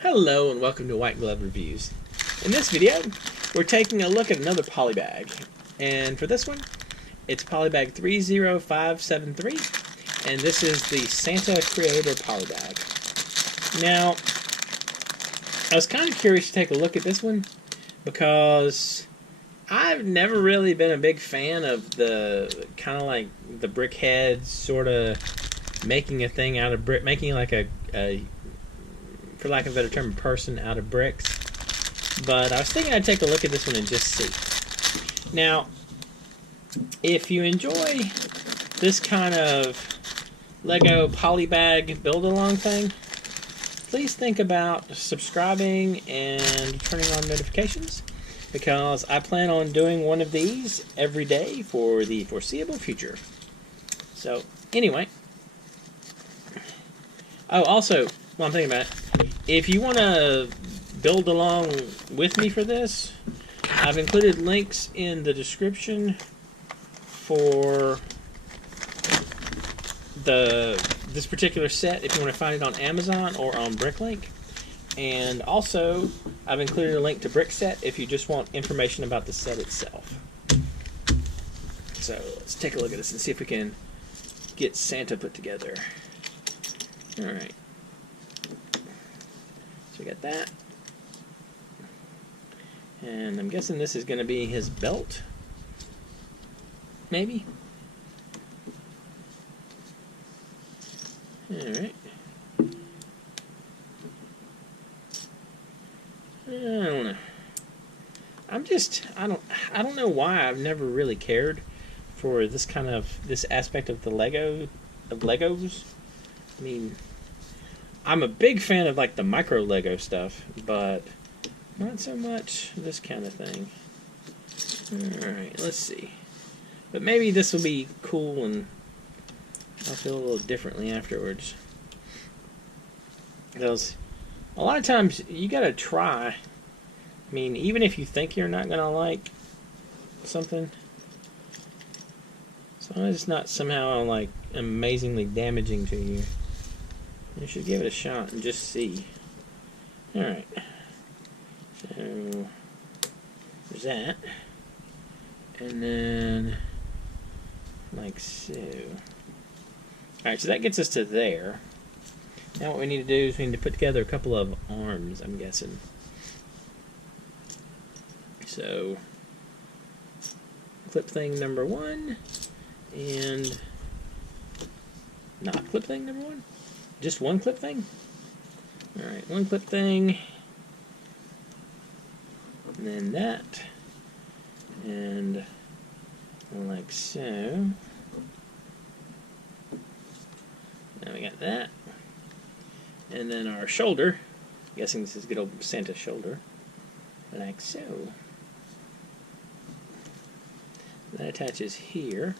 Hello and welcome to White Glove Reviews. In this video, we're taking a look at another polybag. And for this one, it's Polybag 30573, and this is the Santa Creator polybag. Now, I was kind of curious to take a look at this one because I've never really been a big fan of the kind of like the brickheads sort of making a thing out of brick, making like a for lack of a better term, person out of bricks. But I was thinking I'd take a look at this one and just see. Now, if you enjoy this kind of Lego polybag build-along thing, please think about subscribing and turning on notifications, because I plan on doing one of these every day for the foreseeable future. So, anyway. Oh, also, while I'm thinking about it, if you want to build along with me for this, I've included links in the description for this particular set if you want to find it on Amazon or on Bricklink. And also, I've included a link to Brickset if you just want information about the set itself. So, let's take a look at this and see if we can get Santa put together. Alright. So we got that. And I'm guessing this is going to be his belt. Maybe? Alright. I don't know. I don't know why I've never really cared for this aspect of the Legos. I mean, I'm a big fan of like the micro Lego stuff, but not so much this kind of thing. Alright, let's see. But maybe this will be cool and I'll feel a little differently afterwards. Because a lot of times you gotta try. I mean, even if you think you're not gonna like something, as long as it's not somehow like amazingly damaging to you, you should give it a shot and just see. Alright. So, there's that. And then, like so. Alright, so that gets us to there. Now what we need to do is we need to put together a couple of arms, I'm guessing. So, clip thing number one, and not clip thing number one? Just one clip thing? Alright, one clip thing, and then that, and like so. Now we got that, and then our shoulder. I'm guessing this is good old Santa shoulder, like so. That attaches here,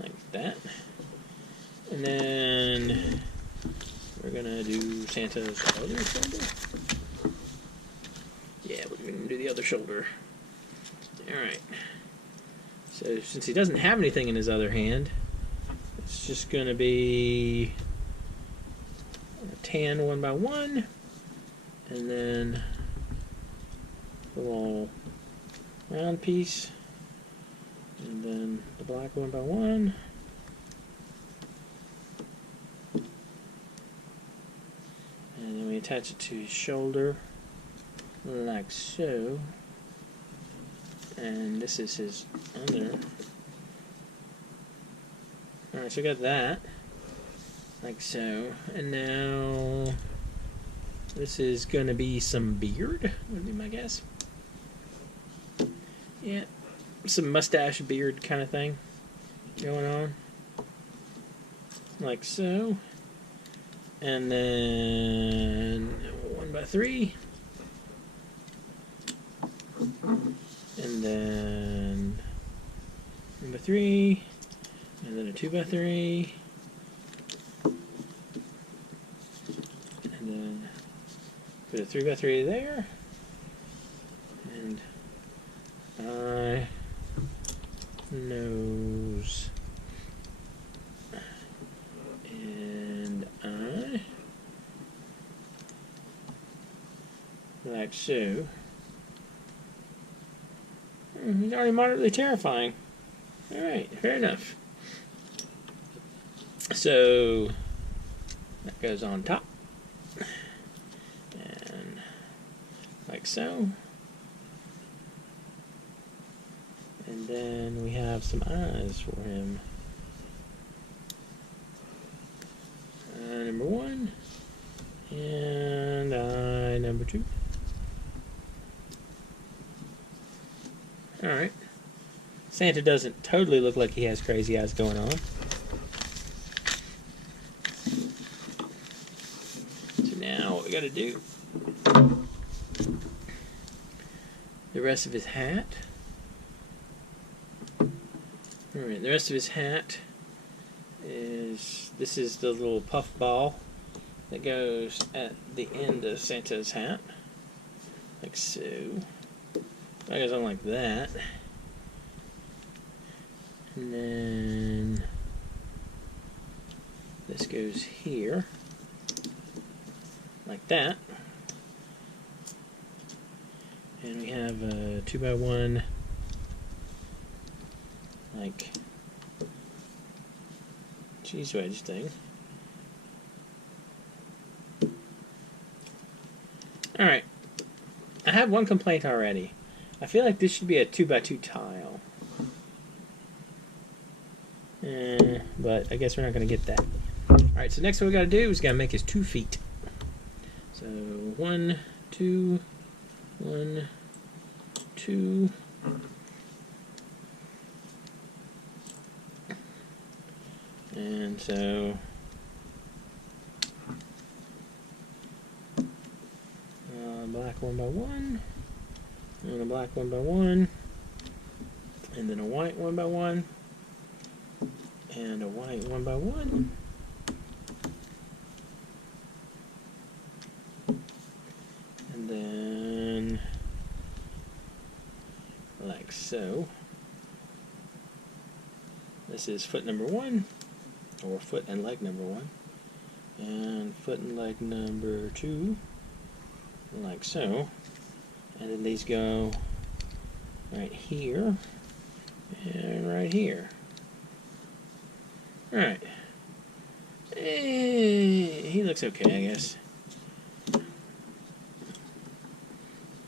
like that. And then we're gonna do Santa's other shoulder. Yeah, we're gonna do the other shoulder. Alright. So since he doesn't have anything in his other hand, it's just gonna be a tan 1x1, and then a little round piece, and then the black 1x1. And then we attach it to his shoulder, like so. And this is his other. Alright, so we got that, like so. And now, this is going to be some beard, would be my guess. Yeah, some mustache beard kind of thing going on, like so. And then 1x3, and then 1x3, and then a 2x3, and then put a 3x3 there, and eye, nose, and eye, like so. He's already moderately terrifying. Alright, fair enough. So that goes on top. And like so. And then we have some eyes for him. Number 1. And eye number 2. Alright. Santa doesn't totally look like he has crazy eyes going on. So now what we gotta do, the rest of his hat. Alright, the rest of his hat is, this is the little puff ball that goes at the end of Santa's hat. Like so. That goes on like that. And then this goes here. Like that. And we have a 2x1 like cheese wedge thing. Alright. I have one complaint already. I feel like this should be a 2x2 tile. But I guess we're not going to get that. Alright, so next what we got to do is got to make his 2 feet. So 1, 2, 1, 2. And so black 1x1, and a black 1x1, and then a white 1x1, and a white 1x1, and then like so. This is foot number 1, or foot and leg number 1, and foot and leg number 2, like so. And then these go right here and right here. Alright. He looks okay, I guess.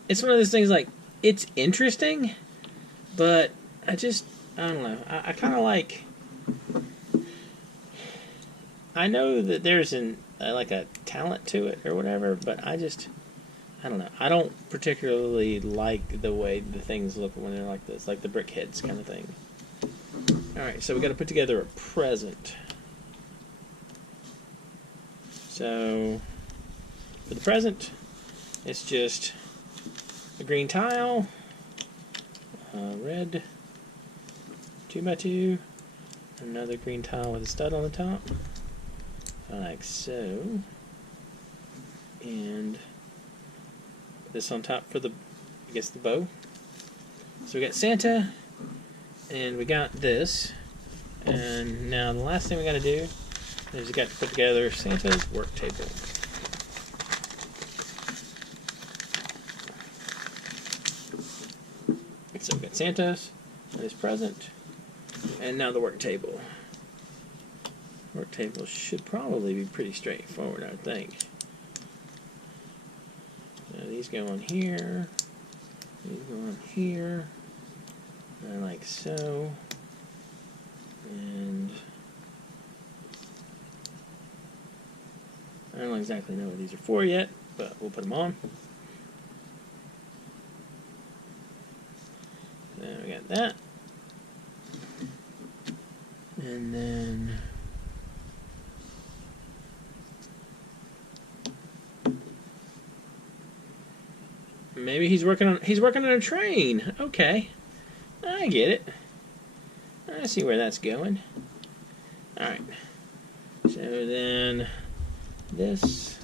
It's one of those things, like, it's interesting, but I don't know. I kind of like, I know that there's like a talent to it or whatever, but I don't know. I don't particularly like the way the things look when they're like this, like the brick heads kind of thing. Alright, so we got to put together a present. So, for the present, it's just a green tile, red 2x2, another green tile with a stud on the top, like so, and this on top for the, I guess, the bow. So we got Santa, and we got this, and now the last thing we got to do is we got to put together Santa's work table. So we got Santa's and his present, and now the work table. Work table should probably be pretty straightforward, I think. These go on here, these go on here, and like so, and I don't exactly know what these are for yet, but we'll put them on. Then we got that, and then maybe he's working on a train. Okay, I get it. I see where that's going. All right. So then this.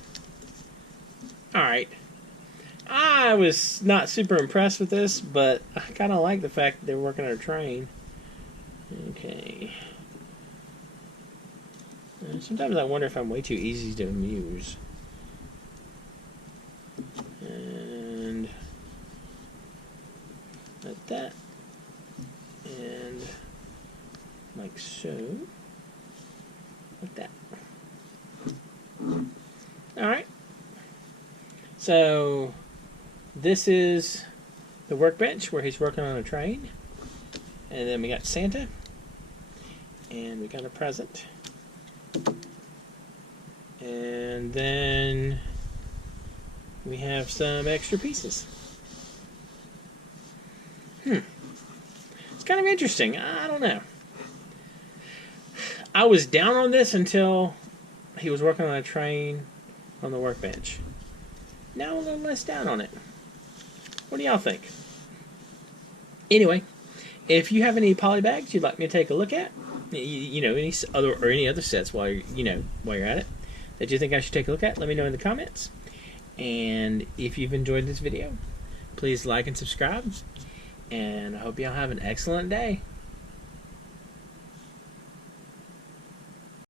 All right. I was not super impressed with this, but I kind of like the fact that they're working on a train. Okay. Sometimes I wonder if I'm way too easy to amuse. that. And like so. Like that. Alright. So this is the workbench where he's working on a train. And then we got Santa. And we got a present. And then we have some extra pieces. It's kind of interesting. I don't know. I was down on this until he was working on a train on the workbench. Now I'm a little less down on it. What do y'all think? Anyway, if you have any polybags you'd like me to take a look at, you know, any other sets while you're at it that you think I should take a look at, let me know in the comments. And if you've enjoyed this video, please like and subscribe. And I hope y'all have an excellent day.